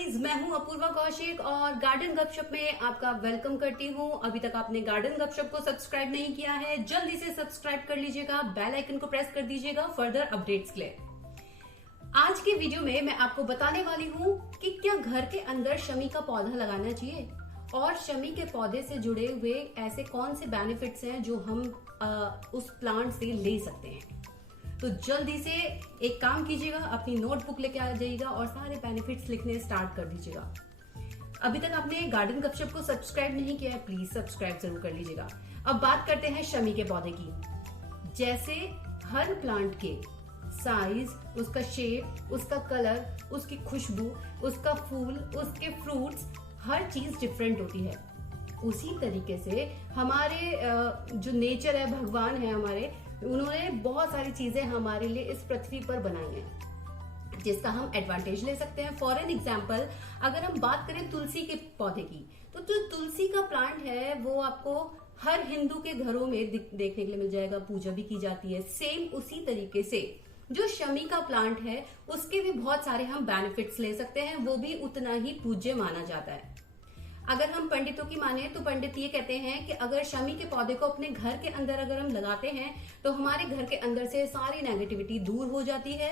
Guys, मैं हूं अपूर्वा कौशिक और गार्डन गपशप में आपका वेलकम करती हूं। अभी तक आपने गार्डन गपशप को सब्सक्राइब नहीं किया है, जल्दी से सब्सक्राइब कर लीजिएगा, बेल आइकन को प्रेस कर दीजिएगा फर्दर अपडेट्स के लिए। आज की वीडियो में मैं आपको बताने वाली हूं कि क्या घर के अंदर शमी का पौधा लगाना चाहिए और शमी के पौधे से जुड़े हुए ऐसे कौन से बेनिफिट्स हैं जो हम उस प्लांट से ले सकते हैं। तो जल्दी से एक काम कीजिएगा, अपनी नोटबुक लेके आ जाइएगा और सारे बेनिफिट्स लिखने स्टार्ट कर दीजिएगा। अभी तक आपने गार्डन गपशप को सब्सक्राइब नहीं किया है, प्लीज सब्सक्राइब जरूर कर लीजिएगा। अब बात करते हैं शमी के पौधे की। जैसे हर प्लांट के साइज, उसका शेप, उसका कलर, उसकी खुशबू, उसका फूल, उसके फ्रूट्स, हर चीज डिफरेंट होती है। उसी तरीके से हमारे जो नेचर है, भगवान है हमारे, उन्होंने बहुत सारी चीजें हमारे लिए इस पृथ्वी पर बनाई हैं जिसका हम एडवांटेज ले सकते हैं। फॉर एन एग्जाम्पल, अगर हम बात करें तुलसी के पौधे की, तो जो तुलसी का प्लांट है वो आपको हर हिंदू के घरों में देखने के लिए मिल जाएगा, पूजा भी की जाती है। सेम उसी तरीके से जो शमी का प्लांट है उसके भी बहुत सारे हम बेनिफिट्स ले सकते हैं, वो भी उतना ही पूज्य माना जाता है। अगर हम पंडितों की माने तो पंडित ये कहते हैं कि अगर शमी के पौधे को अपने घर के अंदर अगर हम लगाते हैं तो हमारे घर के अंदर से सारी नेगेटिविटी दूर हो जाती है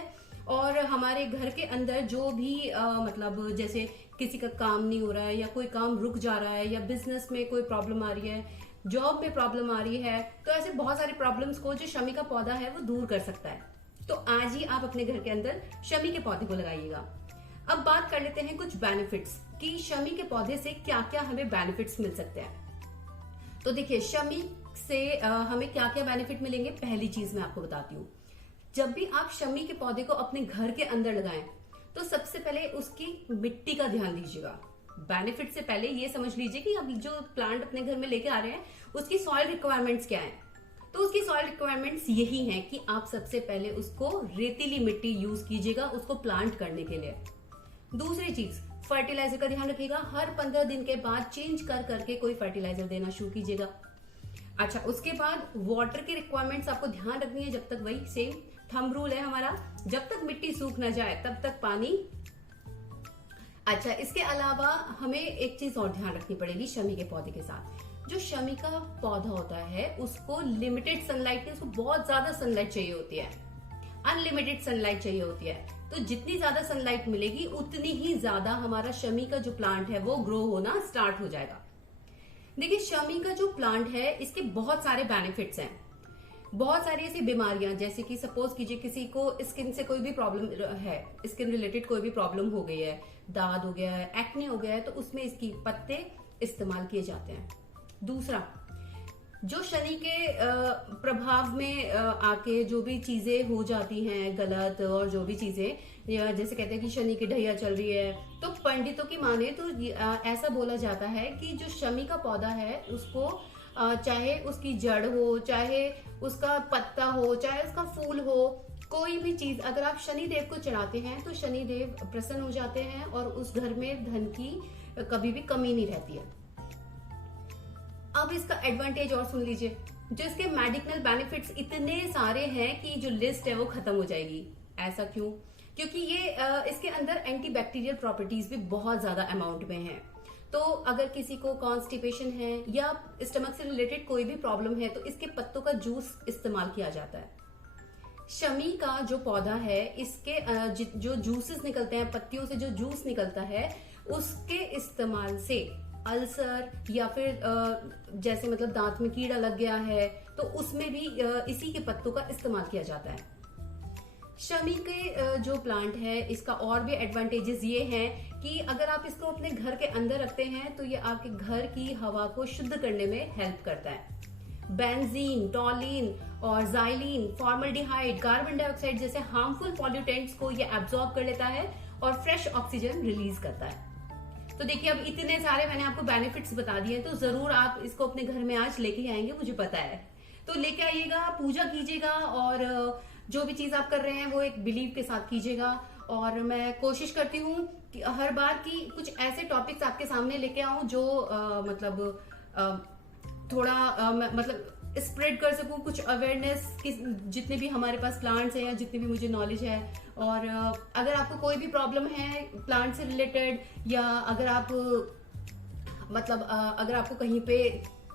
और हमारे घर के अंदर जो भी मतलब जैसे किसी का काम नहीं हो रहा है या कोई काम रुक जा रहा है या बिजनेस में कोई प्रॉब्लम आ रही है, जॉब में प्रॉब्लम आ रही है, तो ऐसे बहुत सारी प्रॉब्लम्स को जो शमी का पौधा है वो दूर कर सकता है। तो आज ही आप अपने घर के अंदर शमी के पौधे को लगाइएगा। अब बात कर लेते हैं कुछ बेनिफिट्स कि शमी के पौधे से क्या क्या हमें बेनिफिट्स मिल सकते हैं। तो देखिए, शमी से हमें क्या क्या बेनिफिट मिलेंगे। पहली चीज मैं आपको बताती हूँ, जब भी आप शमी के पौधे को अपने घर के अंदर लगाएं तो सबसे पहले उसकी मिट्टी का ध्यान दीजिएगा। बेनिफिट से पहले ये समझ लीजिए कि अब जो प्लांट अपने घर में लेके आ रहे हैं उसकी सॉइल रिक्वायरमेंट्स क्या है। तो उसकी सॉइल रिक्वायरमेंट्स यही है कि आप सबसे पहले उसको रेतीली मिट्टी यूज कीजिएगा उसको प्लांट करने के लिए। दूसरी चीज, फर्टिलाइजर का ध्यान रखिएगा, हर 15 दिन के बाद चेंज कर करके कोई फर्टिलाइजर देना शुरू कीजिएगा। अच्छा, उसके बाद वाटर की रिक्वायरमेंट्स आपको ध्यान रखनी है, जब तक वही सेम थंब रूल है हमारा, जब तक मिट्टी सूख ना जाए तब तक पानी। अच्छा, इसके अलावा हमें एक चीज और ध्यान रखनी पड़ेगी शमी के पौधे के साथ। जो शमी का पौधा होता है उसको लिमिटेड सनलाइट नहीं, उसको बहुत ज्यादा सनलाइट चाहिए होती है, अनलिमिटेड सनलाइट चाहिए होती है। तो जितनी ज्यादा सनलाइट मिलेगी उतनी ही ज्यादा हमारा शमी का जो प्लांट है वो ग्रो होना स्टार्ट हो जाएगा। देखिए, शमी का जो प्लांट है इसके बहुत सारे बेनिफिट्स हैं। बहुत सारी ऐसी बीमारियां, जैसे कि सपोज कीजिए किसी को स्किन से कोई भी प्रॉब्लम है, स्किन रिलेटेड कोई भी प्रॉब्लम हो गई है, दाद हो गया है, एक्ने हो गया है, तो उसमें इसकी पत्ते इस्तेमाल किए जाते हैं। दूसरा, जो शनि के प्रभाव में आके जो भी चीजें हो जाती हैं गलत, और जो भी चीजें या जैसे कहते हैं कि शनि की ढैया चल रही है, तो पंडितों की माने तो ऐसा बोला जाता है कि जो शमी का पौधा है उसको चाहे उसकी जड़ हो, चाहे उसका पत्ता हो, चाहे उसका फूल हो, कोई भी चीज अगर आप शनि देव को चढ़ाते हैं तो शनि देव प्रसन्न हो जाते हैं और उस घर में धन की कभी भी कमी नहीं रहती है। अब इसका एडवांटेज और सुन लीजिए, जो इसके मेडिकल बेनिफिट्स इतने सारे हैं कि जो लिस्ट है वो खत्म हो जाएगी। ऐसा क्यों? क्योंकि ये इसके अंदर एंटीबैक्टीरियल प्रॉपर्टीज भी बहुत ज्यादा अमाउंट में है। तो अगर किसी को कॉन्स्टिपेशन है या स्टमक से रिलेटेड कोई भी प्रॉब्लम है तो इसके पत्तों का जूस इस्तेमाल किया जाता है। शमी का जो पौधा है इसके जो जूसेस निकलते हैं, पत्तियों से जो जूस निकलता है, उसके इस्तेमाल से अल्सर या फिर जैसे मतलब दांत में कीड़ा लग गया है तो उसमें भी इसी के पत्तों का इस्तेमाल किया जाता है। शमी के जो प्लांट है इसका और भी एडवांटेजेस ये हैं कि अगर आप इसको अपने घर के अंदर रखते हैं तो ये आपके घर की हवा को शुद्ध करने में हेल्प करता है। बेंजीन, टॉलिन और जाइलिन, फॉर्मल्डिहाइड, कार्बन डाइऑक्साइड जैसे हार्मफुल पॉल्यूटेंट्स को ये एब्जॉर्ब कर लेता है और फ्रेश ऑक्सीजन रिलीज करता है। तो देखिए, अब इतने सारे मैंने आपको बेनिफिट्स बता दिए, तो जरूर आप इसको अपने घर में आज लेके आएंगे, मुझे पता है। तो लेके आइएगा, पूजा कीजिएगा और जो भी चीज आप कर रहे हैं वो एक बिलीव के साथ कीजिएगा। और मैं कोशिश करती हूँ कि हर बार की कुछ ऐसे टॉपिक्स आपके सामने लेके आऊं जो मतलब थोड़ा मतलब स्प्रेड कर सकूं कुछ अवेयरनेस की, जितने भी हमारे पास प्लांट्स हैं या जितनी भी मुझे नॉलेज है। और अगर आपको कोई भी प्रॉब्लम है प्लांट से रिलेटेड, या अगर आप मतलब अगर आपको कहीं पे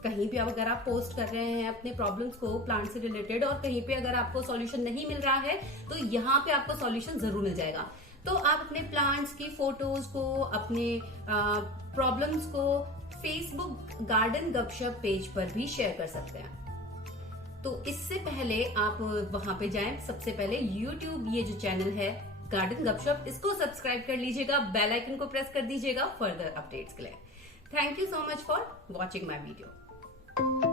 अगर आप पोस्ट कर रहे हैं अपने प्रॉब्लम्स को प्लांट से रिलेटेड, और कहीं पे अगर आपको सॉल्यूशन नहीं मिल रहा है, तो यहाँ पे आपको सॉल्यूशन जरूर मिल जाएगा। तो आप अपने प्लांट्स की फोटोज को, अपने प्रॉब्लम्स को फेसबुक गार्डन गपशप पेज पर भी शेयर कर सकते हैं। तो इससे पहले आप वहां पे जाएं, सबसे पहले यूट्यूब ये जो चैनल है गार्डन गपशप, इसको सब्सक्राइब कर लीजिएगा, बेल आइकन को प्रेस कर दीजिएगा फर्दर अपडेट्स के लिए। Thank you so much for watching my video.